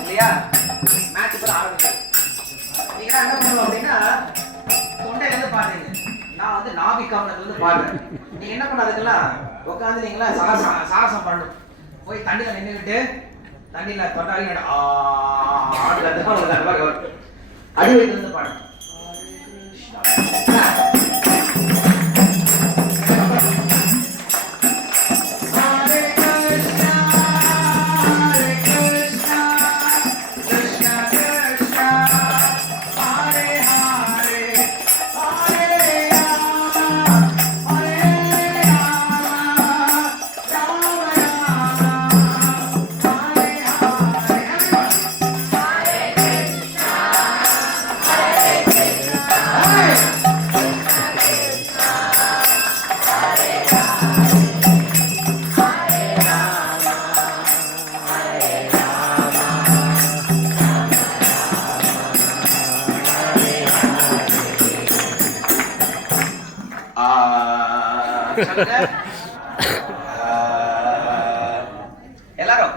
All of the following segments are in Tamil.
இல்லையா? மேட்ச் கூட ஆரம்பிச்சு நீங்க என்ன பண்ணுவோம் அப்படின்னா தொண்டையில இருந்து பாடுறீங்க, நான் வந்து நாபி கவனத்துல இருந்து பாடுறேன். நீங்க என்ன பண்ணாதுக்கெல்லாம் உட்காந்து நீங்களா சாரசம் பண்ணணும். போய் தண்ணியில நின்றுக்கிட்டு தண்ணியில தொண்டாடி அடி வைத்து இருந்து பாடணும். எல்லாரும்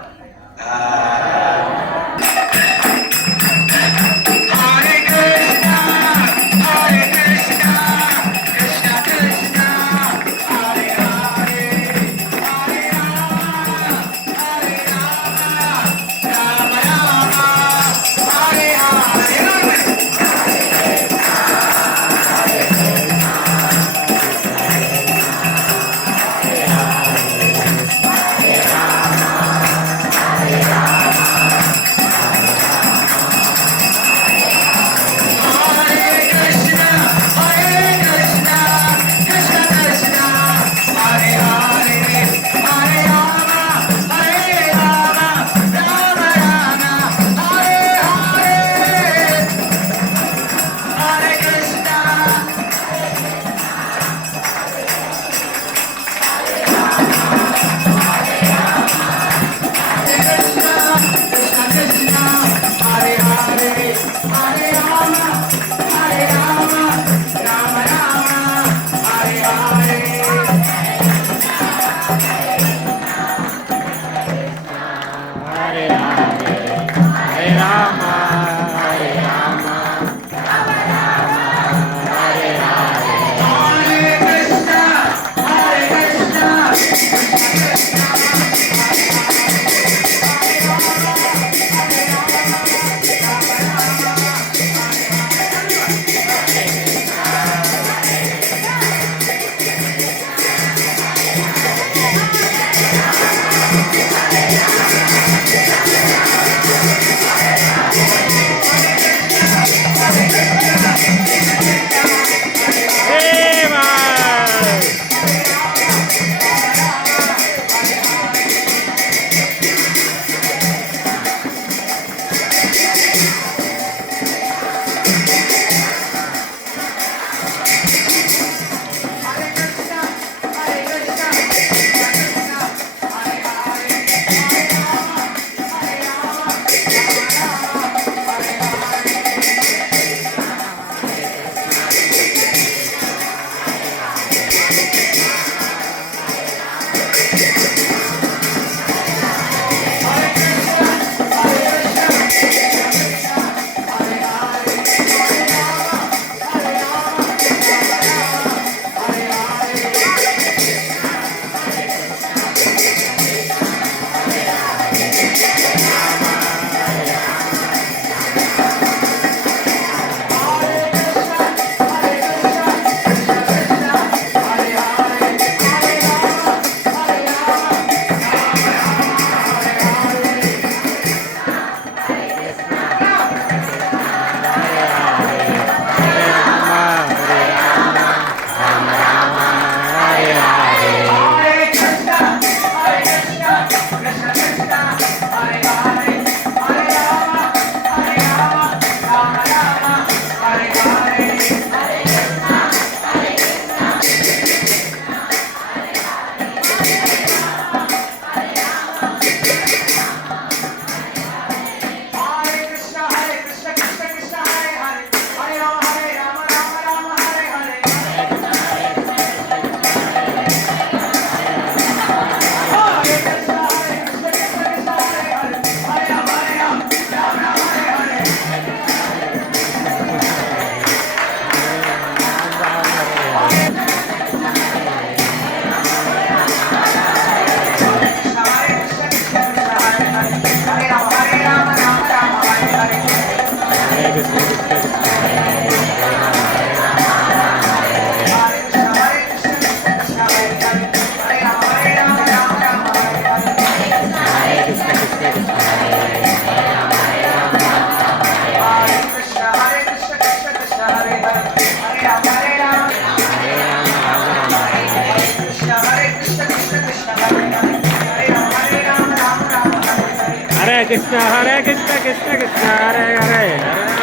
Krishna Krishna Krishna Hare Hare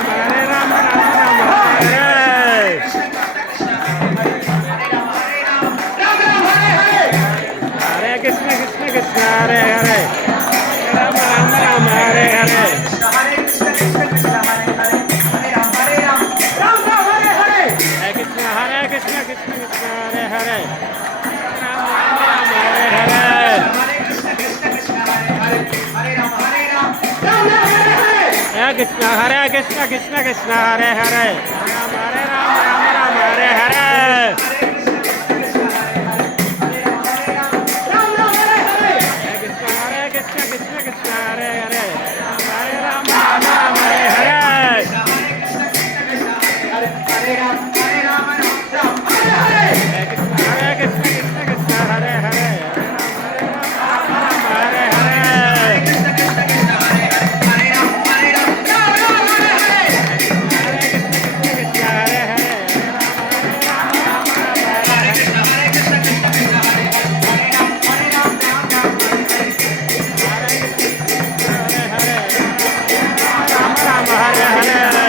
Hare Rama Rama Rama Hare Hare Krishna Krishna Krishna Hare Hare Rama Rama Rama Hare Hare Hare Krishna Krishna Krishna Hare Hare Hare Ram Ram Hare Hare Hare Krishna Krishna Krishna Hare Hare Rama Rama Rama Hare Hare Hare Krishna Krishna Krishna Hare Hare Hare Ram Ram Hare Hare Hare Krishna Krishna Krishna Hare Hare Rama Rama Rama Hare Hare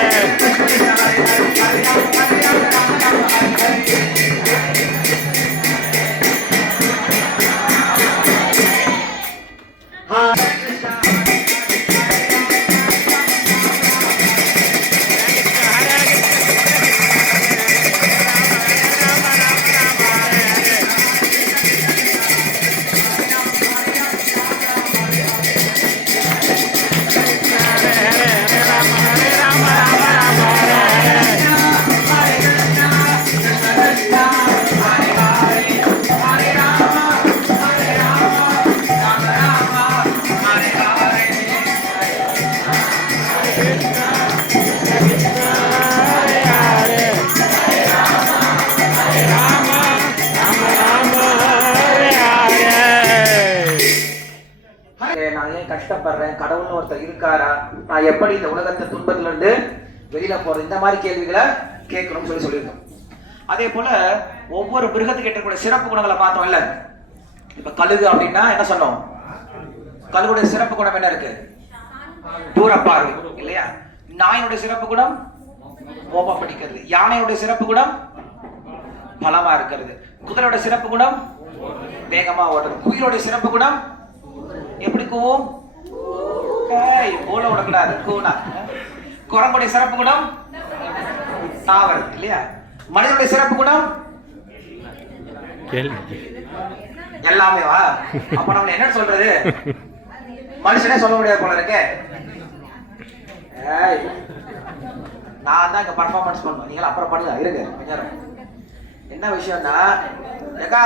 நான் ஏன் கஷ்டப்படுறேன், கடவுள்னு ஒருத்தர் இருக்காரா, நான் எப்படி இந்த உலகத்தை துன்பத்துல இருந்து வெளியில போறது, இந்த மாதிரி கேள்விகளை கேட்கணும்னு சொல்லியிருக்கோம். அதே போல ஒவ்வொரு மிருகத்துக்கு இருக்கக்கூடிய சிறப்பு குணங்களை பார்த்தோம்ல. இப்ப கழுகு அப்படின்னா என்ன சொன்னோம்? கழுகுடைய சிறப்பு குணம் என்ன இருக்கு? தூர பார்வை இல்லையா? நாயினுடைய சிறப்பு குணம் கோபம் பிடிக்கிறது. யானையுடைய சிறப்பு குணம் பலமா இருக்கிறது. குதிரையோட சிறப்பு குணம் வேகமா ஓடுறது. குயிலுடைய சிறப்பு குணம் எப்படி கூவும்? போல விடக்கூடாது, கூனா. குரங்குடைய சிறப்பு குணம் தாவல் இல்லையா? மனிதனுடைய சிறப்பு குணம் எல்லாமே வா. அப்ப நம்ம என்ன சொல்றது? மனுஷனே சொல்ல முடியாது போல இருக்கே. நான் தான் இங்க பர்ஃபார்மன்ஸ் பண்ணுவேன், நீங்க அப்புறம் பண்ணுங்க. இருங்க கொஞ்சம். என்ன விஷயம்னா, ஏக்கா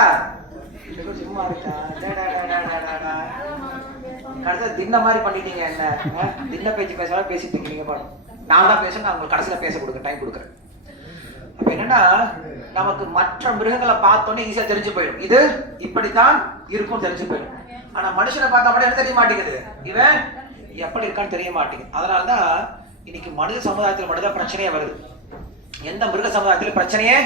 சும்மா இருக்கா கடைசியில தின்ன மாதிரி பண்ணிட்டீங்க. என்ன தின்ன பேச்சு பேசாலும் பேசிட்டு இருக்கீங்க பாருங்க. நான் தான் பேசணும், நான் உங்களுக்கு கடைசியில பேச கொடுக்க டைம் கொடுக்குறேன். அப்ப என்னன்னா, நமக்கு மற்ற மிருகங்களை பார்த்தோன்னே ஈஸியா தெரிஞ்சு போயிடும், இது இப்படித்தான் இருக்கும் தெரிஞ்சு போயிடும். ஆனா மனுஷனை பார்த்தா மட்டும் என்ன தெரிய மாட்டேங்குது, இவன் எப்படி இருக்கான்னு தெரிய மாட்டேங்குது. அதனாலதான் இன்னைக்கு மனித சமுதாயத்தில் மட்டும்தான் பிரச்சனையே வருது. எந்த மிருக சமுதாயத்திலும் பிரச்சனையே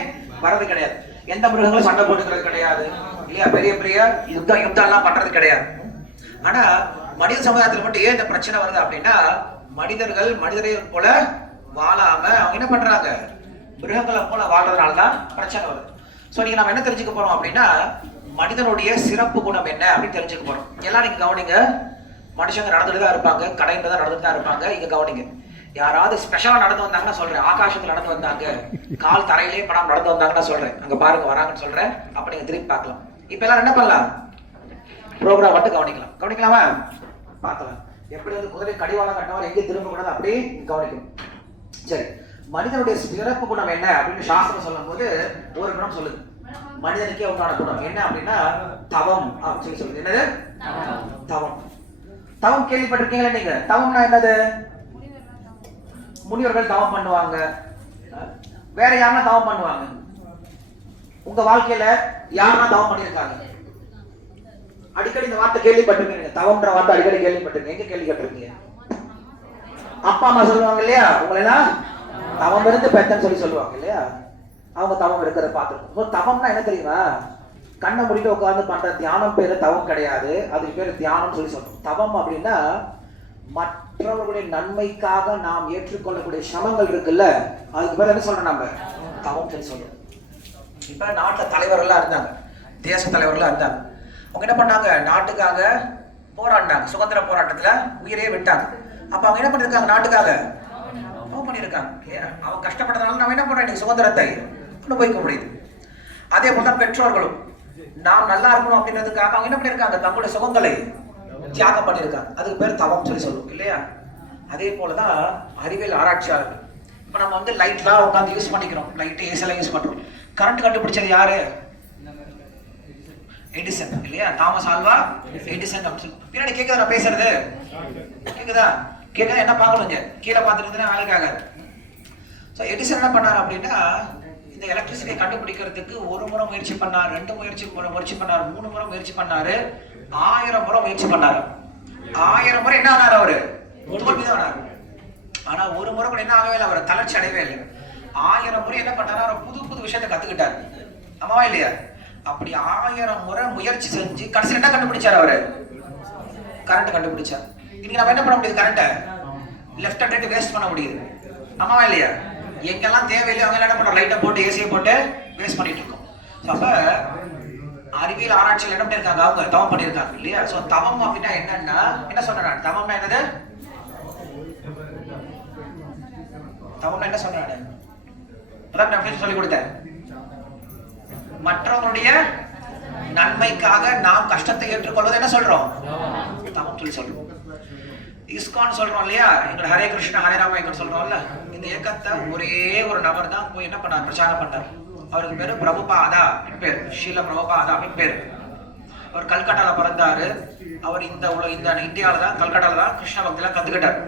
வர்றது கிடையாது. எந்த மிருகங்களும் சண்டை போட்டுக்கிறது கிடையாது இல்லையா? பெரிய பெரிய யுத்தம் எல்லாம் பண்றது கிடையாது. ஆனா மனித சமுதாயத்தில் மட்டும் ஏன் இந்த பிரச்சனை வருது அப்படின்னா, மனிதர்கள் மனிதரை போல வாழாம அவங்க என்ன பண்றாங்க, மிருகங்களை போல வாழ்றதுனாலதான் பிரச்சனை வருது. சோ நீங்க நம்ம என்ன தெரிஞ்சுக்க போறோம் அப்படின்னா, மனிதனுடைய சிறப்பு குணம் என்ன அப்படின்னு தெரிஞ்சுக்க போறோம். எல்லாம் நீங்க கவனிங்க. மனுஷங்க நடந்துட்டு தான் இருப்பாங்க, கடையில தான் நடந்துட்டு தான் இருப்பாங்க. இங்க கவனிங்க, யாராவது ஸ்பெஷலா நடந்து வந்தாங்கன்னா சொல்றேன், ஆகாசத்துல நடந்து வந்தாங்க, கால் தரையிலே படம் நடந்து வந்தாங்கன்னா சொல்றேன், அங்க பாருங்க வராங்கன்னு சொல்றேன். அப்ப நீங்க திருப்பி பார்க்கலாம். இப்ப எல்லாரும் என்ன பண்ணலாம், ப்ரோக்ராம் மட்டும் கவனிக்கலாம். கவனிக்கலாமா? பார்க்கலாம். எப்படி வந்து குதிரை கடிவாளம் கட்டினவர் எங்கே திரும்ப கூடாது அப்படி கவனிக்கணும். சரி, மனிதனுடைய சிறப்பு குணம் என்ன அப்படின்னு சாஸ்திரம் சொல்லும் போது ஒரு குணம் சொல்லுது. மனிதனுக்கே உண்டான குணம் என்ன அப்படின்னா தவம் அப்படின்னு சொல்லுது. என்னது? தவம். தவம் கேள்விப்பட்டிருக்கீங்களா நீங்க? தவம்னா என்னது? முனிவர்கள் தவம் பண்ணுவாங்க. வேற யாருன்னா தவம் பண்ணுவாங்க? உங்க வாழ்க்கையில யாருன்னா தவம் பண்ணிருக்காங்க? அடிக்கடி இந்த வார்த்தை கேள்விப்பட்டிருக்கீங்க, தவம்ன்ற வார்த்தை அடிக்கடி கேள்விப்பட்டிருக்கீங்க. எங்க கேள்விப்பட்டிருக்கீங்க? அப்பா அம்மா சொல்லுவாங்க இல்லையா, உங்களை எல்லாம் தவம் இருந்து பெத்தன்னு சொல்லுவாங்க இல்லையா? அவங்க தவம் இருக்கிறத பார்த்துருக்கோம். தவம்னா என்ன தெரியுமா? கண்ணை முடிட்டு உட்கார்ந்து பண்ற தியானம் பேரு தவம் கிடையாது, அதுக்கு பேரு தியானம் சொல்லி சொல்றோம். தவம் அப்படின்னா மற்றவர்களுடைய நன்மைக்காக நாம் ஏற்றுக்கொள்ளக்கூடிய சமங்கள் இருக்குல்ல, அதுக்கு பேர் என்ன சொல்றோம் நம்ம? தவம் சொல்லி சொல்றோம். இப்ப நாட்டுல தலைவர்கள்லாம் இருந்தாங்க, தேச தலைவர்கள்லாம் இருந்தாங்க. அவங்க என்ன பண்ணாங்க? நாட்டுக்காக போராடினாங்க. சுதந்திர போராட்டத்துல உயிரையே விட்டாங்க. அப்ப அவங்க என்ன பண்ணிருக்காங்க? நாட்டுக்காக தவம் பண்ணியிருக்காங்க. அவங்க கஷ்டப்பட்டதுனால நம்ம என்ன பண்றோம்? இன்னைக்கு சுதந்திரத்தை கொண்டு போய்க்க முடியுது. அதே போல பெற்றோர்களும் நாம் நல்லா இருக்கணும் அப்படின்றதுக்காக அவங்க என்ன பண்ணிருக்காங்க? தங்களுடைய சுகங்களை தியாகம் பண்ணியிருக்காங்க. அதுக்கு பேர் தவம் சொல்லி சொல்லுவோம் இல்லையா? அதே போலதான் அறிவியல் ஆராய்ச்சியாளர்கள். இப்ப நம்ம வந்து லைட்லாம் உட்காந்து யூஸ் பண்ணிக்கிறோம், லைட் ஏசியெல்லாம் யூஸ் பண்றோம். கரண்ட் கண்டுபிடிச்சது யாரு? எடிசன் இல்லையா? தாமஸ் ஆல்வா எடிசன் அப்படின்னு சொல்லி. பின்னாடி கேக்குதா நான் பேசுறது? கேக்குதா? கேட்க என்ன பார்க்கணுங்க? கீழே பார்த்துட்டு இருந்தா வேலைக்கு ஆகாது. ஸோ எடிசன் என்ன பண்ணாரு அப்படின்னா, இந்த எலக்ட்ரிசிட்டியை கண்டுபிடிக்கிறதுக்கு ஒரு முறை முயற்சி பண்ணார், 2 முயற்சி பண்ணார், 3 முறை முயற்சி பண்ணாரு, 1000 முறை முயற்சி பண்ணாரு. 1000 முறை என்ன ஆனார்? அவரு தோல்விதான் ஆனார். ஆனா ஒரு முறை கூட என்ன ஆகவே இல்லை, அவர் தளர்ச்சி அடையவே இல்லை. 1000 முறை என்ன பண்ணாரு? அவர் புது விஷயத்தை கத்துக்கிட்டார். ஆமாவா இல்லையா? அப்படி 1000 முறை முயற்சி செஞ்சு கடைசியில் என்ன கண்டுபிடிச்சார்? அவரு கரண்ட் கண்டுபிடிச்சார். இன்னைக்கு நம்ம என்ன பண்ண முடியுது? கரண்ட்டை லெஃப்ட் அண்ட் ரைட் வேஸ்ட் பண்ண முடியுது. ஆமாவா இல்லையா? எங்கெல்லாம் தேவையில்லையோ அவங்க என்ன பண்றோம்? லைட்டை போட்டு ஏசியை போட்டு வேஸ்ட் பண்ணிட்டு இருக்கோம். அப்ப அறிவியல் ஆராய்ச்சியில் என்ன பண்ணிருக்காங்க? அவங்க தவம் பண்ணிருக்காங்க இல்லையா? சோ தவம் அப்படின்னா என்னன்னா, என்ன சொன்னேன்? தவம்னா என்னது? தவம்னா என்ன சொன்னேன்? அதான் நான் சொல்லி கொடுத்தேன். மற்றவருடைய நன்மைக்காக நாம் கஷ்டத்தை ஏற்றுக்கொள்வது என்ன சொல்றோம்? தவம் சொல்லி சொல்றோம். இஸ்கான் சொல்றோம் இல்லையா? எங்க ஹரே கிருஷ்ணா ஹரே ராம இயக்கம் சொல்றோம்ல. இந்த இயக்கத்தை ஒரே ஒரு நபர் தான் போய் என்ன பண்ணார்? பிரச்சாரம் பண்ணார். அவருக்கு பேரு பிரபுபாதா பேர், ஷீல பிரபுபாதா பேர். அவர் கல்கட்டால பிறந்தாரு. அவர் இந்த இந்தியாவில தான், கல்கட்டால தான் கிருஷ்ண பக்தியெல்லாம் கத்துக்கிட்டார்.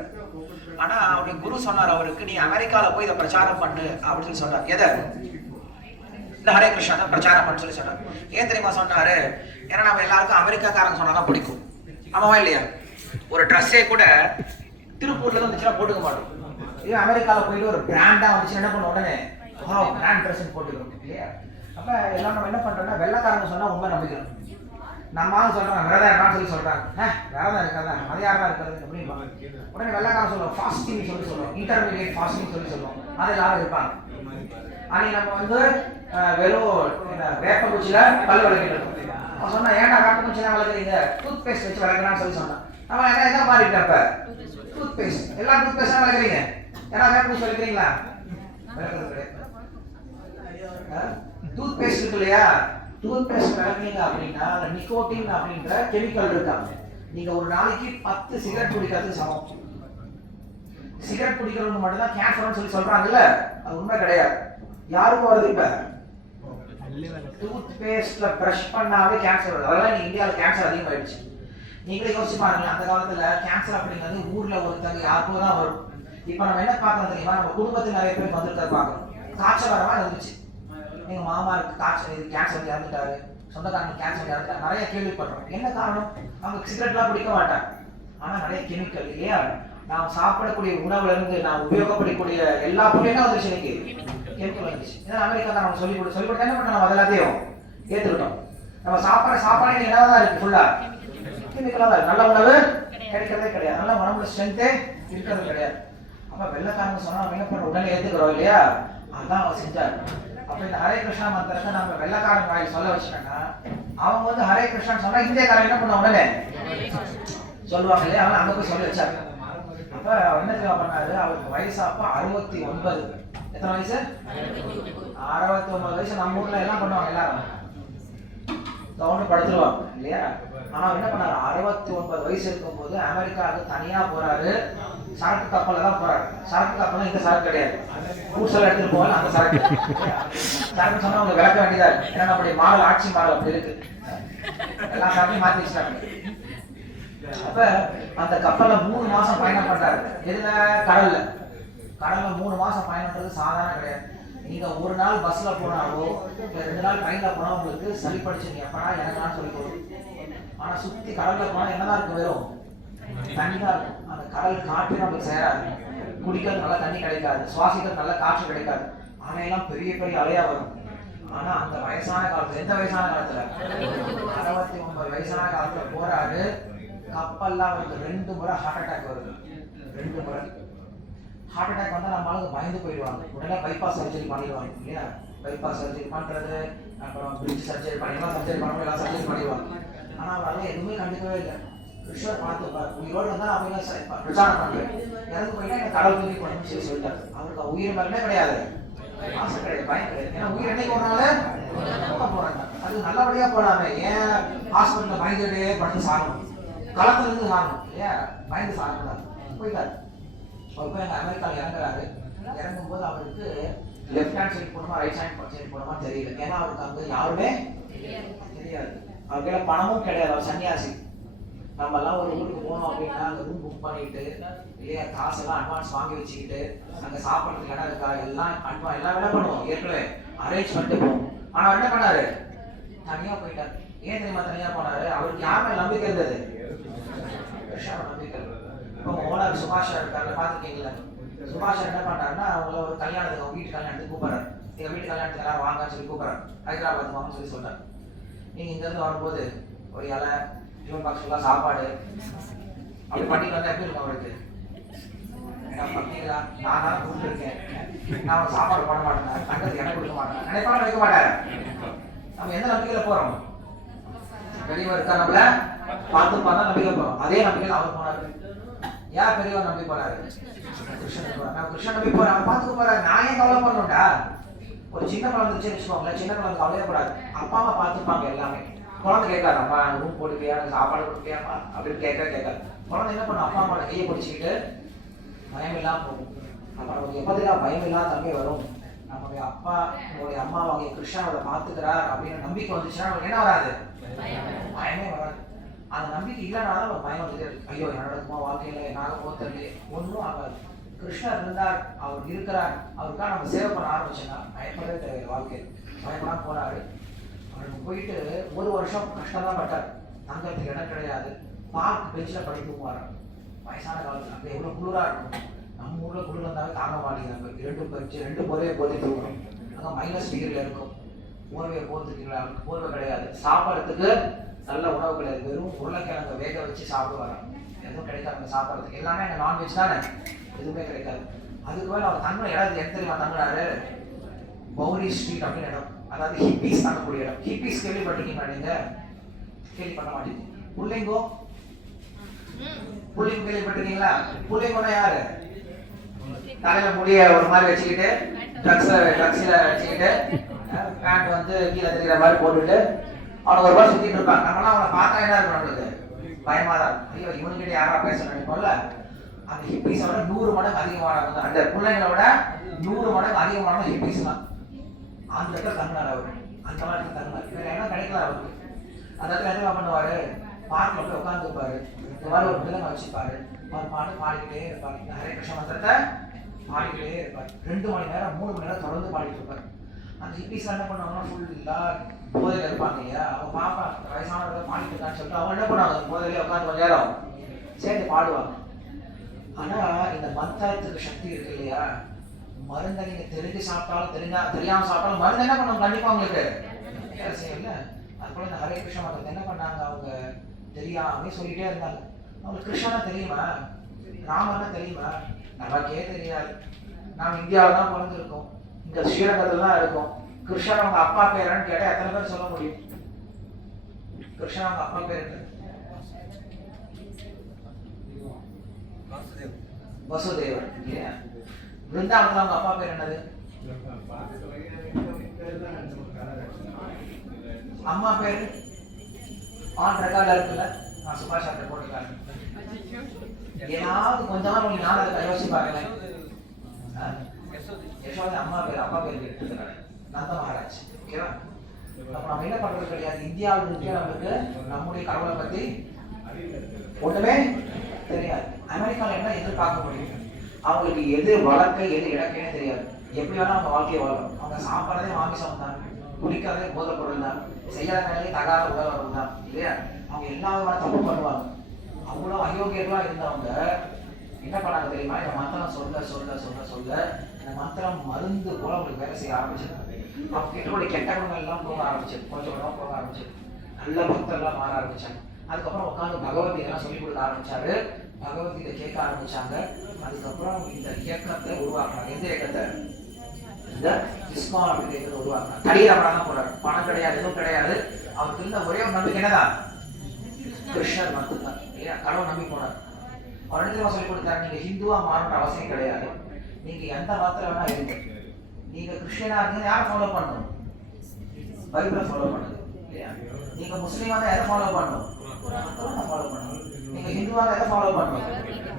ஆனா அவருடைய குரு சொன்னார் அவருக்கு, நீ அமெரிக்கால போய் இதை பிரச்சாரம் பண்ணு அப்படின்னு சொல்லி சொன்னார். எதை? இந்த ஹரே கிருஷ்ணா தான் பிரச்சாரம் பண்ணு சொல்லி சொன்னார். ஏன் தெரியுமா சொன்னாரு? ஏன்னா நம்ம எல்லாருக்கும் அமெரிக்காக்காரங்க சொன்னாதான் பிடிக்கும். ஆமாவா இல்லையா? ஒரு ட்ரெஸ்ஸே கூட திருப்பூர்ல இருந்து வந்துச்சுன்னா போட்டுக்க மாட்டோம். இதே அமெரிக்கால போயிட்டு ஒரு பிராண்டா வந்துச்சுன்னா என்ன பண்ண உடனே பிராண்ட் ட்ரெஸ் போட்டுக்கிறோம் இல்லையா? அப்ப எல்லாம் நம்ம என்ன பண்றோம்னா, வெள்ளைக்காரங்க சொன்னா உண்மை நம்பிக்கிறோம். நம்ம சொல்றாங்க விரதம் இருக்கான்னு சொல்லி சொல்றாங்க. விரதம் இருக்காதா? அது யாரா இருக்கிறது அப்படின்னு உடனே வெள்ளைக்காரன் சொல்லுவோம் ஃபாஸ்டிங் சொல்லி சொல்லுவோம், இன்டர்மீடியட் ஃபாஸ்டிங் சொல்லி சொல்லுவோம். அது எல்லாரும் இருப்பாங்க. அன்னைக்கு நம்ம வந்து வெறும் வேப்பங்குச்சியில பல் விளக்கிட்டு இருக்கோம். அவன் சொன்னா, ஏன்டா வேப்பங்குச்சிலாம் விளக்குறீங்க? டூத் பேஸ்ட் வச்சு விளக்குறான்னு சொல்லி சொன்னான். நம்ம என்ன மாறிட்டேன்? அப்ப டூத் பேஸ்ட், எல்லா டூத் பேஸ்டா விளக்குறீங்க. ஏன்னா வேப்பங்குச்சி விளக்குறீங்களா? விளக்குறது கிடையாது. டூத் பேஸ்ட் இருக்கு இல்லையா? டூத் பேஸ்ட் விளக்குறீங்க அப்படின்னா நிக்கோட்டின் அப்படின்ற கெமிக்கல் இருக்கா. நீங்க ஒரு நாளைக்கு 10 சிகரெட் குடிக்கிறது சமம். சிகரெட் குடிக்கிறது மட்டும் தான் கேன்சர்னு சொல்லி சொல்றாங்கல்ல, அது உண்மை கிடையாது. யாருக்கும் வருது? இப்ப டூத் பேஸ்ட்ல பிரஷ் பண்ணாவே கேன்சர் வருது. அதெல்லாம் நீங்க இந்தியாவில் கேன்சர் அதிகமாயிடுச்சு. நீங்களே யோசிச்சு பாருங்க, அந்த காலத்துல கேன்சர் அப்படிங்கிறது ஊர்ல ஒருத்தங்க யாருக்கும் தான் வரும். இப்ப நம்ம என்ன பார்க்கணும் தெரியுமா? நம்ம குடும்பத்தில் நிறைய பேர் வந்துட்டு பார்க்கணும். காய்ச்சல் வரமா இருந்துச்சு, எங்க மாமாருக்கு காய்ச்சல், இது கேன்சர் இறந்துட்டாரு, சொந்தக்காரங்க கேன்சர் இறந்துட்டாரு, நிறைய கேள்விப்படுறோம். என்ன காரணம்? அவங்க சிகரெட்லாம் குடிக்க மாட்டாங்க, ஆனா நிறைய கெமிக்கல் இல்லையா? நாம் சாப்பிடக்கூடிய உணவுல இருந்து நாம் உபயோகப்படக்கூடிய எல்லா பொருளும் என்ன வந்துருச்சு? இன்னைக்கு கெமிக்கல் வந்துச்சு. ஏன்னா அமெரிக்கா தான் நம்ம சொல்லி கொடுத்து என்ன பண்ணோம்? நம்ம எல்லாத்தையும் ஏற்றுக்கிட்டோம். நம்ம சாப்பாடு என்னதான் இருக்கு? ஃபுல்லா கெமிக்கலா தான் இருக்கு. நல்ல உணவு கிடைக்கிறதே கிடையாது, நல்ல உடம்புல ஸ்ட்ரென்த்தே இருக்கிறது கிடையாது. அப்ப வெள்ளைக்காரங்க சொன்னா நம்ம என்ன பண்ண உடனே ஏத்துக்கிறோம் இல்லையா? அதான் அவர் செஞ்சாரு. அப்ப இந்த ஹரே கிருஷ்ணா மந்திரத்தை நம்ம வெள்ளைக்காரங்க வாயில் சொல்ல வச்சுட்டோம்னா, அவங்க வந்து ஹரே கிருஷ்ணான்னு சொன்னா இந்தியக்காரங்க என்ன பண்ண உடனே சொல்லுவாங்க இல்லையா? அவன் அங்க போய் சொல்லி வச்சாரு. அப்ப அவர் என்ன தெரியுமா பண்ணாரு? அவருக்கு வயசு அப்ப 69. எத்தனை வயசு? 69 வயசு. நம்ம ஊர்ல எல்லாம் பண்ணுவாங்க, எல்லாரும் கவுண்ட் படுத்துருவாங்க இல்லையா? ஆனா என்ன பண்ணாரு? 69 வயசு இருக்கும் போது அமெரிக்காவுக்கு தனியா போறாரு. சரக்கு கப்பல்ல தான் போறாரு. சரக்கு கப்பல் இந்த சரக்கு கிடையாது, கூடுதல் எடுத்துட்டு போவாங்க அந்த சரக்கு. சரக்கு சொன்னா அவங்க விளக்க வேண்டியதா இருக்கு. ஏன்னா நம்முடைய மாடல், ஆட்சி மாடல் அப்படி இருக்கு, எல்லா சரக்கையும் மாத்தி வச்சுட்டாங்க. அப்ப அந்த கப்பல்ல 3 மாசம் பயணம் பண்றாரு. எதுல? கடல்ல. கடல்ல 3 மாசம் பயணம்ன்றது சாதாரண கிடையாது. நீங்க ஒரு நாள் பஸ்ல போனாலோ 2 நாள் ட்ரெயின்ல போனா உங்களுக்கு சளி படிச்சுங்க, எப்படா எனக்கு சொல்லி கொடுக்கும். ஆனா சுத்தி கடல்ல போனா என்னதான் இருக்கு? வெறும் தண்ணி தான் இருக்கும். அந்த கடல் காற்று நமக்கு சேராது, குடிக்கிறது நல்ல தண்ணி கிடைக்காது, சுவாசிக்கிறது நல்ல காற்று கிடைக்காது. அலையெல்லாம் பெரிய பெரிய அலையா வரும். ஆனா அந்த வயசான காலத்துல, எந்த வயசான காலத்துல? 69 வயசான காலத்துல போறாரு. கப்பல்லாம் வந்து 2 முறை ஹார்ட் அட்டாக் வருது. 2 முறை ஹார்ட் அட்டாக் வந்தால் நம்ம ஆளுங்க பயந்து போயிடுவாங்க. உடனே பைபாஸ் சர்ஜரி பண்ணிடுவாங்க இல்லையா? பைபாஸ் சர்ஜரி பண்ணுறது, அப்புறம் பிரிட்ஜ் சர்ஜரி பண்ணி எல்லாம் சர்ஜரி பண்ணுவோம், எல்லாம் சர்ஜரி பண்ணிடுவாங்க. ஆனால் அவரால் எதுவுமே கண்டுக்கவே இல்லை. கிருஷ்ணர் பார்த்து உயிரோடு வந்தால் அவங்க பிரச்சாரம் பண்ணுறேன், இறந்து போயிட்டா எனக்கு கடவுள் தூக்கி பண்ணணும்னு சொல்லிட்டாரு. அவருக்கு உயிர் மேலே கிடையாது, ஆசை கிடையாது, பயம் கிடையாது. ஏன்னா உயிர் என்னைக்கு போனாலும் போறாங்க. அது நல்லபடியா போனாங்க. ஏன் ஹாஸ்பிட்டலில் பயந்துட்டே படுத்து சாகணும், களத்துல இருந்து சாகணும் இல்லையா? பயந்து சாகக்கூடாது. போயிட்டாரு. அவர் போய் எங்கள் அமெரிக்காவில் இறங்குறாரு. இறங்கும்போது அவருக்கு லெஃப்ட் ஹேண்ட் சைடு போகணுமா ரைட் ஹேண்ட் சைடு போகணுமா தெரியல. ஏன்னா அவருக்கு அங்கே யாருமே தெரியாது. அவர் கையில் பணமும் கிடையாது. அவர் சன்னியாசி. நம்ம எல்லாம் ஒரு ஊருக்கு போனோம் அப்படின்னா அங்கே ரூம் புக் பண்ணிட்டு இல்லையா, காசெல்லாம் அட்வான்ஸ் வாங்கி வச்சுக்கிட்டு அங்கே சாப்பிட்றதுக்கு இடம் இருக்கா எல்லாம் எல்லாம் என்ன பண்ணுவோம், ஏற்கனவே அரேஞ்ச் பண்ணிட்டு போவோம். ஆனால் அவர் என்ன பண்ணாரு, தனியாக போயிட்டார். ஏன் தெரியுமா தனியாக போனாரு? அவருக்கு யாருமே நம்பிக்கை இருந்தது, கிருஷ்ணாவை நம்பிக்கை. இப்போ ஓனர் சுபாஷா இருக்காரு, பார்த்துருக்கீங்களா? சுபாஷா என்ன பண்ணாருன்னா அவங்கள ஒரு கல்யாணத்துக்கு, அவங்க வீட்டு கல்யாணத்துக்கு கூப்பிட்றாரு. எங்கள் வீட்டு கல்யாணத்துக்கு எல்லாரும் வாங்கன்னு சொல்லி கூப்பிட்றாரு. ஹைதராபாத் வாங்கன்னு சொல்லி சொல்றாரு. நீங்கள் இங்கேருந்து வரும்போது ஒரு இலை டிஃபன் பாக்ஸ் ஃபுல்லாக சாப்பாடு அப்படி பண்ணிட்டு வந்தால் எப்படி இருக்கும் அவருக்கு? பார்த்தீங்களா, நான் தான் கூப்பிட்டுருக்கேன், நான் அவன் சாப்பாடு பண்ண மாட்டேன், கண்டது எனக்கு கொடுக்க மாட்டேன், நினைப்பாங்க வைக்க மாட்டாரு. நம்ம எந்த நம்பிக்கையில் போகிறோம்? பெரியவர் இருக்கா நம்மள பார்த்து பார்த்தா நம்பிக்கை போகிறோம். அதே நம்பிக்கையில் அவர் போனாரு. யார் பெரியவர் நம்பி போறாரு? கிருஷ்ணன் போறாரு. நான் கிருஷ்ணன் நம்பி போறேன், அவன் பார்த்துக்க போறாரு. நான் ஏன் கவலை பண்ணணும்டா? ஒரு சின்ன குழந்தை வச்சுக்கோங்களேன், சின்ன குழந்தை கவலையப்படாது. அப்பா அம்மா பார்த்துப்பாங்க எல்லாமே. குழந்தை கேட்காது, அம்மா ரூம் போட்டுக்கியா, சாப்பாடு கொடுப்பியாமா அப்படின்னு கேட்காது. குழந்தை என்ன பண்ணும், அப்பா அம்மா கையை பிடிச்சிக்கிட்டு பயம் இல்லாமல் போகும். அப்போ நமக்கு எப்போதுலாம் பயம் இல்லாத தம்பி வரும். நம்மளுடைய அப்பா நம்மளுடைய அம்மா அவங்க கிருஷ்ணாவோட பார்த்துக்கிறார் அப்படின்னு நம்பிக்கை வந்துச்சுன்னா நமக்கு என்ன வராது, பயமே வராது. அந்த நம்பிக்கை இல்லைனாலும் நம்ம பயம் வந்துட்டே இருக்கு. ஐயோ என்னோட வாழ்க்கையில என்னால் போத்தரலையே, ஒன்றும் ஆகாது. கிருஷ்ணர் இருந்தார், அவர் இருக்கிறார், அவருக்காக நம்ம சேவை பண்ண ஆரம்பிச்சோன்னா பயப்படவே தேவையில்லை. வாழ்க்கை பயப்படாமல் போறாரு. அவருக்கு போயிட்டு 1 வருஷம் கஷ்டம் தான் பட்டார். தங்கறதுக்கு இடம் கிடையாது. பார்க் பெஞ்சில் படி தூங்குவார். வயசான காலத்தில் அங்கே எவ்வளோ குளிராக இருக்கும். நம்ம ஊரில் குளிர் வந்தாலும் தாங்க மாட்டேங்கிறாங்க. 2 பெஞ்சு 2 போர்வையை போட்டு தூங்கணும். அங்கே -டிகிரியில் இருக்கும். போர்வையை போகிறதுக்கு அவருக்கு போர்வை கிடையாது. சாப்பிட்றதுக்கு நல்ல உணவு கிடையாது. வெறும் உருளைக்கிழங்கு வேக வச்சு சாப்பிடுவாங்க. எதுவும் கிடைக்காது சாப்பிட்றதுக்கு. எல்லாமே அங்கே நான்வெஜ் தானே, எதுவுமே கிடைக்காது. அதுக்கு மேலே அவர் தங்கின இடம் எந்த தெரியுமா தங்கினாரு? பௌரி ஸ்ட்ரீட் அப்படின்னு இடம். அதாவது ஹிப்பீஸ் தங்கக்கூடிய இடம். ஹிப்பீஸ் கேள்விப்பட்டிருக்கீங்களா நீங்க? கேள்விப்பட மாட்டீங்க. புள்ளிங்கோ கேள்விப்பட்டிருக்கீங்களா? புள்ளிங்கோனா யாரு? தலையில முடிய ஒரு மாதிரி வச்சுக்கிட்டு ட்ரக்ஸ்ல வச்சுக்கிட்டு பேண்ட் வந்து கீழே தெரிகிற மாதிரி போட்டுட்டு அவனை ஒரு மாதிரி சுத்திட்டு இருப்பாங்க. நம்மளாம் அவனை பார்த்தா என்ன இருக்கும், நம்மளுக்கு பயமா தான். ஐயோ இவனுக்கிட்ட யாரா பேச நினைப்போம்ல. அந்த ஹிப்பீஸை விட 100 மடங்கு அதிகமானவங்க, அந்த பிள்ளைங்களை விட 100 மடங்கு அதிகமானவங்க ஹிப்பீஸ் தான். அந்த இடத்துல தங்கினார் அவர். அந்த மாதிரி தங்கினார். வேற என்ன கிடைக்கல அவருக்கு. அந்த இடத்துல என்ன பண்ணுவாரு, பார்க்கில் போய் உட்காந்துருப்பாரு. இந்த மாதிரி ஒரு பிள்ளைங்க வச்சுப்பாரு. அவர் பாட்டு பாடிக்கிட்டே இருப்பாரு. ஹரே கிருஷ்ண மந்திரத்தை பாடிக்கிட்டே இருப்பார். 2 மணி நேரம் 3 மணி நேரம் தொடர்ந்து பாடிட்டு இருப்பார். அந்த ஹிப்பீஸ் என்ன பண்ணுவாங்கன்னா ஃபுல்லா போதையில இருப்பாங்க இல்லையா, அவங்க பார்ப்பாங்க வயசானவர்கள் பாடிட்டு இருக்கான்னு சொல்லிட்டு அவங்க என்ன பண்ணுவாங்க, போதையிலே உட்காந்து கொஞ்ச நேரம் சேர்ந்து பாடுவாங்க. ஆனா இந்த மந்திரத்துக்கு சக்தி இருக்கு இல்லையா, மருந்தை நீங்க தெரிஞ்சு சாப்பிட்டாலும் தெரியாம சாப்பிட்டாலும் மருந்து என்ன பண்ணுவாங்க, கண்டிப்பா உங்களுக்கு வேலை செய்யல. அது போல இந்த ஹரே கிருஷ்ண மந்திரத்தை என்ன பண்ணாங்க, அவங்க தெரியாம சொல்லிட்டே இருந்தாங்க. அவங்களுக்கு கிருஷ்ணனா தெரியுமா, ராமனா தெரியுமா, நமக்கே தெரியாது. நாம இந்தியாவில தான் பிறந்திருக்கோம், இங்க ஸ்ரீரங்கத்துல தான் இருக்கோம். கிருஷ்ணன் அவங்க அப்பா பேரன்னு கேட்டா எத்தனை பேர் சொல்ல முடியும்? கிருஷ்ணன் அவங்க அப்பா பேர் என்ன? வசுதேவர். விருந்தாவனத்துல அவங்க அப்பா பேர் என்னது? அம்மா பேரு ஆன் ரெக்கார்ட்ல இருக்குல்ல, நான் சுபாஷ் சாப்பிட்ட போட்டுருக்காங்க. ஏதாவது கொஞ்சமா நீங்க நாளை யோசிச்சு பாருங்க. யசோதை அம்மா பேர் அப்பா பேர் கேட்டுருக்காங்க, நந்த மகாராஜ். ஓகேவா? அப்ப நம்ம என்ன பண்றது கிடையாது. இந்தியாவில் இருக்க நம்மளுக்கு நம்முடைய கடவுளை பத்தி ஒண்ணுமே தெரியாது. அமெரிக்கால என்ன எதிர்பார்க்க முடியும், அவங்களுக்கு எது வழக்கை எது இலக்கைன்னு தெரியாது. எப்படி வேணா அவங்க வாழ்க்கையை வாழலாம். அவங்க சாப்பிட்றதே மாமிசம் தான், குடிக்கிறதே போதை பொருள் தான், செய்யற வேலையே தகாத உலகம் தான் இல்லையா. அவங்க எல்லா விதமான தப்பு பண்ணுவாங்க. அவ்வளோ அயோக்கியர்களா இருந்தவங்க என்ன பண்ணாங்க தெரியுமா, இந்த மந்திரம் சொல்ல சொல்ல சொல்ல சொல்ல இந்த மந்திரம் மருந்து போல அவங்களுக்கு வேலை செய்ய ஆரம்பிச்சிருக்காங்க. அவங்க கிட்டோட கெட்ட குணங்கள் எல்லாம் போக ஆரம்பிச்சது, கொஞ்சம் கொஞ்சமாக போக ஆரம்பிச்சது. நல்ல பக்தர்லாம் மாற ஆரம்பிச்சாங்க. அதுக்கப்புறம் உட்காந்து பகவத்கீதைலாம் சொல்லிக் கொடுக்க ஆரம்பிச்சாரு. பகவத்கீதை கேட்க ஆரம்பிச்சாங்க. அதுக்கப்புறம் இந்த இயக்கத்தை உருவாக்குறாங்க. எந்த இயக்கத்தை? இந்த இஸ்கான் அப்படிங்கிற இயக்கத்தை உருவாக்குறாங்க. கடிகாரம் தான் போறாரு, பணம் கிடையாது, எதுவும் கிடையாது. அவருக்கு இருந்த ஒரே ஒரு நம்பிக்கை என்னதான்? கிருஷ்ணர் மட்டும்தான். இல்லையா? கடவுள் நம்பி போனார். அவர் இடத்துல சொல்லிக் கொடுத்தாரு, நீங்க ஹிந்துவா மாறணுன்ற அவசியம் கிடையாது. நீங்க எந்த மதத்துல வேணா இருங்க. நீங்க கிறிஸ்டியனா இருந்தீங்க, யாரை ஃபாலோ பண்ணணும்? பைபிளை ஃபாலோ பண்ணுங்க. இல்லையா? நீங்க முஸ்லீமா தான் எதை ஃபாலோ பண்ணணும்? குர்ஆனை ஃபாலோ பண்ணணும். நீங்க ஹிந்துவா எதை ஃபாலோ பண்ணணும்?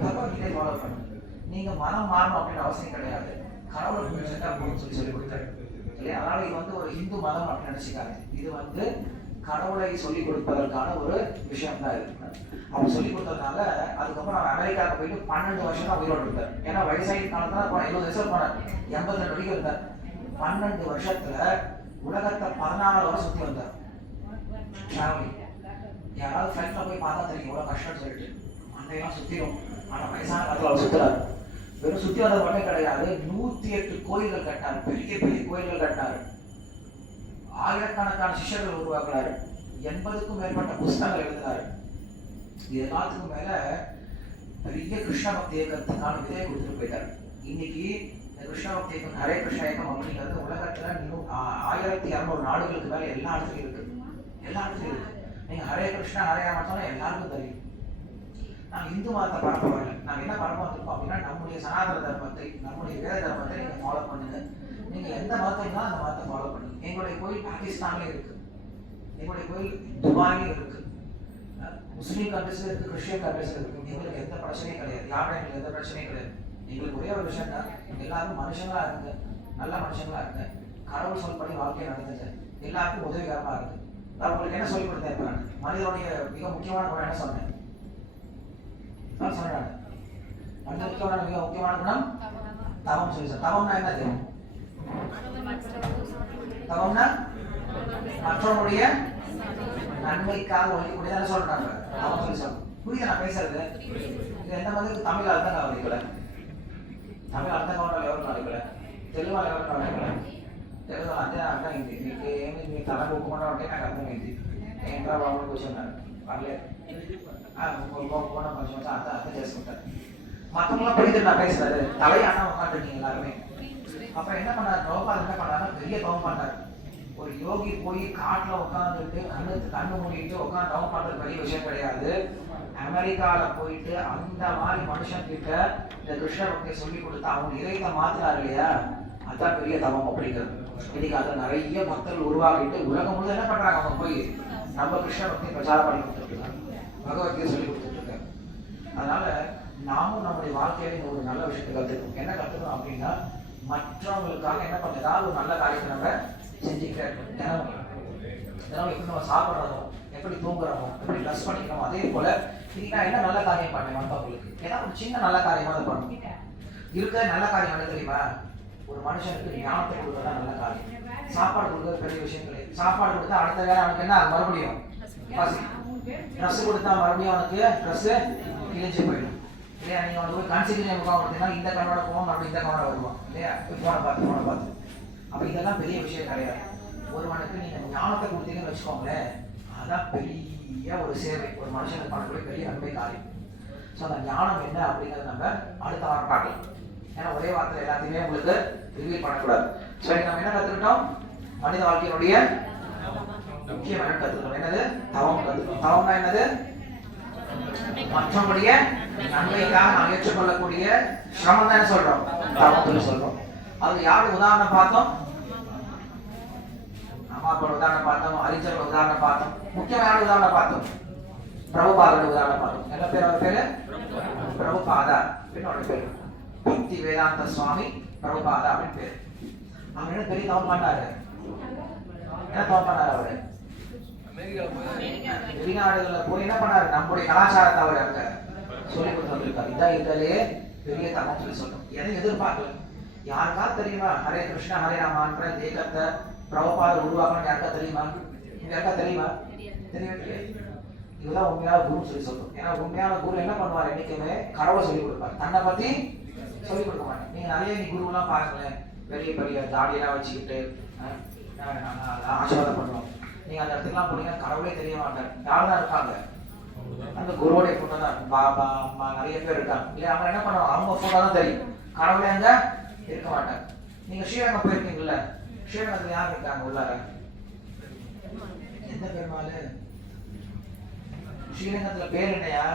பகவத்கீதை ஃபாலோ பண்ணணும். நீங்க மனம் மாறணும் அப்படின்னு அவசியம் கிடையாது. கடவுளை புரிஞ்சுட்டா போதும்னு சொல்லிக் கொடுத்தாரு. இல்லையா? அதனால இது வந்து ஒரு இந்து மதம் அப்படின்னு நினைச்சுக்காரு. இது வந்து கடவுளை சொல்லிக் கொடுப்பதற்கான ஒரு விஷயம் தான் இருக்கு. அவர் சொல்லிக் கொடுத்ததுனால அதுக்கப்புறம் அவர் அமெரிக்காவுக்கு போயிட்டு 12 வருஷம் தான் உயிரோடு இருந்தார். ஏன்னா வயசாகி காலத்துல 70 வயசுல போனார், 82 வரைக்கும் இருந்தார். 12 வருஷத்துல உலகத்தை 14 வருஷம் சுத்தி வந்தார். யாராவது ஃபிளைட்ல போய் பார்த்தா தெரியும் எவ்வளவு கஷ்டம் சொல்லிட்டு. மண்டையெல்லாம் சுத்திடும். ஆனா வயசான காலத்துல அவர் சுத்துறாரு. வெறும் சுத்தி வந்தது மட்டும் கிடையாது, 108 கோயில்கள் கட்டினார். பெரிய பெரிய கோயில்கள் கட்டினாரு. ஆயிரக்கணக்கான சிஷ்யர்கள் உருவாக்குறாரு. 80க்கும் மேற்பட்ட புஸ்தகங்கள் எழுதினாரு. இது எல்லாத்துக்கும் மேல பெரிய கிருஷ்ண பக்தி இயக்கத்துக்கான விதையை கொடுத்துட்டு போயிட்டாரு. இன்னைக்கு இந்த கிருஷ்ண பக்தி இயக்கம், ஹரே கிருஷ்ண இயக்கம் அப்படிங்கிறது உலகத்துல இன்னும் 1200 நாடுகளுக்கு மேல எல்லா இடத்துலயும் இருக்கு. எல்லா இடத்துலயும் இருக்கு. நீங்க ஹரே கிருஷ்ணா ஹரே ராம சொன்னா எல்லாருக்கும் தெரியும். நாங்க இந்து மதத்தை பரப்ப வரல. நாங்க என்ன பரப்ப வந்திருக்கோம் அப்படின்னா, நம்முடைய சனாதன தர்மத்தை, நம்முடைய வேத தர்மத்தை நீங்க ஃபாலோ பண்ணுங்க. நீங்க எந்த மதத்தை இருந்தாலும் அந்த மதத்தை ஃபாலோ பண்ணுங்க. எங்களுடைய கோயில் பாகிஸ்தான்ல இருக்கு, எங்களுடைய கோயில் துபாயிலும் இருக்கு, முஸ்லீம் கண்ட்ரிஸ்ல இருக்கு, கிறிஸ்டியன் கண்ட்ரிஸ்ல இருக்கு. எங்களுக்கு எந்த பிரச்சனையும் கிடையாது. யாரும் எங்களுக்கு எந்த பிரச்சனையும் கிடையாது. எங்களுக்கு ஒரே ஒரு விஷயம் தான், எல்லாரும் மனுஷங்களா இருங்க, நல்ல மனுஷங்களா இருங்க, கடவுள் சொல்படி வாழ்க்கையை நடத்துங்க, எல்லாருக்கும் உதவிகரமா இருக்கு. உங்களுக்கு என்ன சொல்லிக் கொடுத்தேன்? இப்ப நான் மனிதனுடைய மிக முக்கியமான குணம் என்ன சொன்னேன்? சொன்னேன் மனிதனுக்கு மிக முக்கியமான குணம் தவம் சொல்லி சொன்னேன். தவம்னா என்னது? தவம்னா மற்றவனுடைய நன்மைக்காக ஒழிக்கக்கூடியதான சொல்றாங்க. தவம் சொல்லி சொல்றோம். புரியுது நான் பேசுறது? இது எந்த மாதிரி தமிழ் அர்த்தம் கவனிக்கல, தமிழ் అర్థం కావడం ఎవరు ఉన్నారు ఇక్కడ? తెలుగు వాళ్ళు ఎవరు ఉన్నారు ఇక్కడ? తెలుగు వాళ్ళు అంతే అర్థమైంది. మీకు ఏమి మీ తల కొట్టుకుండా ఉంటే నాకు అర్థమైంది. ఏంట్రా బాబు కూర్చున్నారు, పర్లేదు కొట్టుకోకుండా కొంచెం అర్థం అర్థం చేసుకుంటారు. மற்றவங்களாம் புரியுது நான் பேசுறது. தலையானா உட்காந்துருக்கீங்க எல்லாருமே. அப்ப என்ன பண்ணாரு? பிரபுபாதர் என்ன பண்ணாருன்னா பெரிய தவம் பண்ணாரு. ஒரு யோகி போய் காட்டுல உட்காந்துட்டு கண்ணு மூடிட்டு உட்காந்து தவம் பண்றது பெரிய விஷயம் கிடையாது. அமெரிக்கால போயிட்டு அந்த மாதிரி மனுஷன் கிட்ட இந்த கிருஷ்ண பக்தியை சொல்லி கொடுத்து அவங்க இதயத்தை மாத்தினாரு இல்லையா, அதான் பெரிய தவம் அப்படிங்கிறது. இன்னைக்கு அதை நிறைய மக்கள் உருவாக்கிட்டு உலகம் முழுவதும் என்ன பண்றாங்க? அவங்க போய் நம்ம கிருஷ்ண பக்தியை பிரச்சாரம் பண்ணி கொடுத்துட்டு இருக்காங்க, பகவத்கீதை சொல்லி கொடுத்துட்டு இருக்காங்க. அதனால நாமும் நம்முடைய வாழ்க்கையில ஒரு நல்ல விஷயத்தை கத்துக்கணும். என்ன கத்துக்கணும் அப்படின்னா, மற்றவங்களுக்காக என்ன பண்ண ஏதாவது ஒரு நல்ல காரியத்தை நம்ம செஞ்சுக்கிட்டே இருக்கணும். தினமும் எப்படி நம்ம சாப்பிட்றோம், எப்படி தூங்குறோமோ, எப்படி ட்ரெஸ் பண்ணிக்கிறோமோ, அதே போல இன்னைக்கு நான் என்ன நல்ல காரியம் பண்ணேன் மற்றவங்களுக்கு, ஏதாவது ஒரு சின்ன நல்ல காரியமா அதை பண்ணணும். இருக்கிற நல்ல காரியம் என்ன தெரியுமா? ஒரு மனுஷனுக்கு ஞானத்தை கொடுக்கறதா நல்ல காரியம். சாப்பாடு கொடுக்கறது பெரிய விஷயம் கிடையாது. சாப்பாடு கொடுத்தா அடுத்த வேலை அவனுக்கு என்ன மறுபடியும் பசி. ட்ரெஸ் கொடுத்தா மறுபடியும் அவனுக்கு ட்ரெஸ் கிழிஞ்சு போயிடும் இல்லையா? நீங்க அவனுக்கு போய் கன்சிடர் முகாம் கொடுத்தீங்கன்னா இந்த கண்ணோட போவோம், மறுபடியும் இந்த கண்ணோட வருவான் இல்லையா? போனை பார்த்து. அப்ப இதெல்லாம் பெரிய விஷயம் கிடையாது. ஒருவனுக்கு நீங்க ஞானத்தை கொடுத்தீங்கன்னு வச்சுக்கோங்களேன், அதான் பெரிய ஒரு சேவை, ஒரு மனுஷனுக்கு பண்ணக்கூடிய பெரிய நன்மை காரியம். ஸோ அந்த ஞானம் என்ன அப்படிங்கிறத நம்ம அடுத்த வாரம் பார்க்கலாம். ஏன்னா ஒரே வாரத்தில் எல்லாத்தையுமே உங்களுக்கு ரிவீல் பண்ணக்கூடாது. சரி, நம்ம என்ன கற்றுக்கிட்டோம்? மனித வாழ்க்கையினுடைய முக்கியம் என்ன கற்றுக்கணும்? என்னது? தவம் கற்றுக்கணும். தவம்னா என்னது? மற்றவங்களுடைய நன்மைக்காக நாம் ஏற்றுக்கொள்ளக்கூடிய சிரமம் தான் என்ன சொல்றோம்? தவம் சொல்றோம். அது யாரு உதாரணம் பார்த்தோம்? அம்மாப்போட உதாரணம் பார்த்தோம், அறிஞரோட உதாரணம் பார்த்தோம், முக்கியமான உதாரணம் பார்த்தோம், பிரபுபாதோட உதாரணம் பார்த்தோம். என்ன பேர்? அவர் பேரு பிரபுபாதா அப்படின்னு பேரு. பக்தி வேதாந்த சுவாமி பிரபுபாதா அப்படின்னு பேரு. அவர் என்ன பெரிய தவம் பண்ணாரு? என்ன தவம் பண்ணாரு? அவரு வெளிநாடுகள்ல போய் என்ன பண்ணாரு? நம்முடைய கலாச்சாரத்தை அவர் அங்க சொல்லி கொடுத்து வந்திருக்காரு. இதான் இதுலயே பெரிய தவம் சொல்லி சொல்றோம். எதை எதிர்பார்க்கல. யாருக்காவது தெரியுமா ஹரே கிருஷ்ணா ஹரே ராமான்ற தேகத்தை பிரபுபாதர் உருவாக்கணும்? யாருக்கா தெரியுமா? யாருக்கா தெரியுமா? தெரியவே. இதுதான் உண்மையான குரு சொல்லி சொல்றோம். ஏன்னா உண்மையான குரு என்ன பண்ணுவார்? என்னைக்குமே கடவுளை சொல்லி கொடுப்பார், தன்னை பத்தி சொல்லிக் கொடுக்க மாட்டேன். நீங்க நிறைய குருவெல்லாம் பாருங்களேன், பெரிய பெரிய தாடியெல்லாம் வச்சுக்கிட்டு ஆசீர்வாதம் பண்ணுவோம். நீங்க அந்த இடத்துக்குலாம் போனீங்கன்னா கடவுளே தெரிய மாட்டார். யார் தான் இருப்பாங்க? அந்த குருவோடைய போட்டோ தான். பாபா அம்மா நிறைய பேர் இருக்காங்க இல்லையா? அவங்க என்ன பண்ணுவாங்க, அவங்க போட்டோ தான் தெரியும், கடவுளே அங்க இருக்க மாட்டாங்க. நீங்க ஸ்ரீரங்கம் போயிருக்கீங்கல்ல, ஸ்ரீரங்கத்துல யார் இருக்காங்க உள்ளார? எந்த பெருமாள்? ஸ்ரீரங்கத்துல பேர் என்னையா?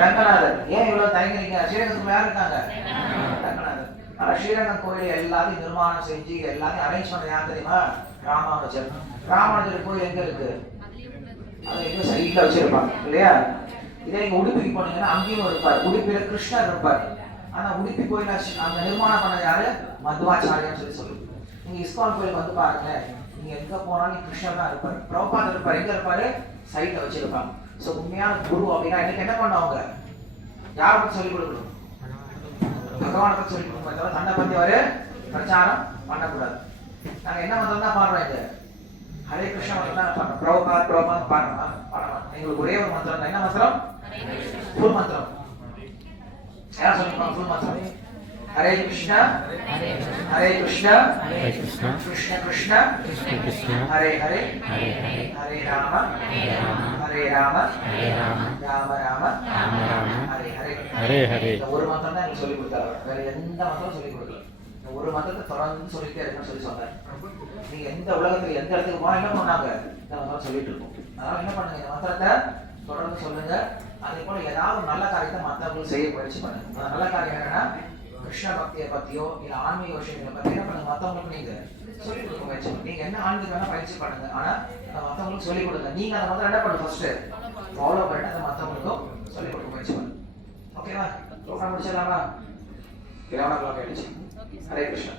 ரங்கநாதர். ஏன் இவ்வளவு தயங்குறீங்க? ஸ்ரீரங்கத்துல யார் இருக்காங்க? ரங்கநாதர். ஆனா ஸ்ரீரங்கம் கோயில் எல்லாத்தையும் நிர்மாணம் செஞ்சு எல்லாத்தையும் அரேஞ்ச் பண்ண யார் தெரியுமா? ராமானுஜர். ராமானுஜர் கோயில் எங்க இருக்கு? அதை எங்க சைட்ல வச்சிருப்பாங்க இல்லையா? இதே நீங்க உடுப்பிக்கு போனீங்கன்னா அங்கேயும் இருப்பார். உடுப்பில கிருஷ்ணர் இருப்பார். ஆனா உடுப்பி கோயில அந்த நிர்மாணம் பண்ண யாரு? மதுவாச்சாரியம் சொல்லி நீங்க இஸ்கான் கோயிலுக்கு வந்து பாருங்க, நீங்க எங்க போனாலும் கிருஷ்ணர் தான் இருப்பாரு. பிரபுபாதர் இருப்பாரு. எங்க இருப்பாரு? சைட்ல வச்சிருப்பாங்க. சோ உண்மையான குரு அப்படின்னா எனக்கு என்ன பண்ணுவாங்க? யாரை பத்தி சொல்லிக் கொடுக்கணும்? பகவானை பத்தி சொல்லிக் கொடுக்கணும். தவிர தன்னை பத்தி அவரு பிரச்சாரம் பண்ணக்கூடாது. நாங்க என்ன மந்திரம் தான் பாடுறோம்? இது ஹரே கிருஷ்ண மந்திரம் தான் பாடுறோம். பிரபுபாத் பாடுறோம். எங்களுக்கு ஒரே ஒரு மந்திரம் தான். என்ன மந்திரம்? ஃபுல் மந்திரம். யார் சொல்லிருப்பாங்க ஃபுல் மந்திரம்? ஹரே கிருஷ்ணா ஹரே கிருஷ்ணா கிருஷ்ண கிருஷ்ண ஹரே ஹரே ஹரே ராம ஹரே ராம ராம ராம ஹரே ஹரே ஹரே ஹரே. இந்த ஒரு மந்திரம் தான் எனக்கு சொல்லிக் கொடுத்தாரு. வேற எந்த மந்திரம் சொல்லிக் கொடுக்கல. இந்த ஒரு மந்திரத்தை தொடர்ந்து சொல்லிட்டே இருக்கணும்னு சொல்லி சொன்னார். நீங்க எந்த உலகத்துல எந்த இடத்துக்கு போனா என்ன பண்ணாங்க? இந்த மந்திரம் சொல்லிட்டு இருக்கோம். அதனால என்ன பண்ணுங்க, இந்த மந்திரத்தை தொடர்ந்து சொல்லுங்க. அதே போல ஏதாவது நல்ல காரியத்தை மற்றவங்களுக்கு செய்ய முயற்சி பண்ணுங்க. அந்த நல்ல காரியம் என்னன்னா, கிருஷ்ண பக்தியை பத்தியோ இல்ல ஆன்மீக விஷயங்களை பத்தி என்ன பண்ணுங்க, மற்றவங்களுக்கு நீங்க சொல்லிக் கொடுக்க முயற்சி பண்ணுங்க. நீங்க என்ன ஆன்மீகம் வேணா பயிற்சி பண்ணுங்க, ஆனா மற்றவங்களுக்கு சொல்லிக் கொடுங்க. நீங்க அந்த மந்திரம் என்ன பண்ணுங்க, ஃபர்ஸ்ட் ஃபாலோ பண்ணிட்டு அதை மற்றவங்களுக்கும் சொல்லிக் கொடுக்க முயற்சி பண்ணுங்க. ஓகேவா? ப்ரோக்ராம் முடிச்சிடலாமா? 11 o'clock ஆயிடுச்சு. ஹரே கிருஷ்ணா.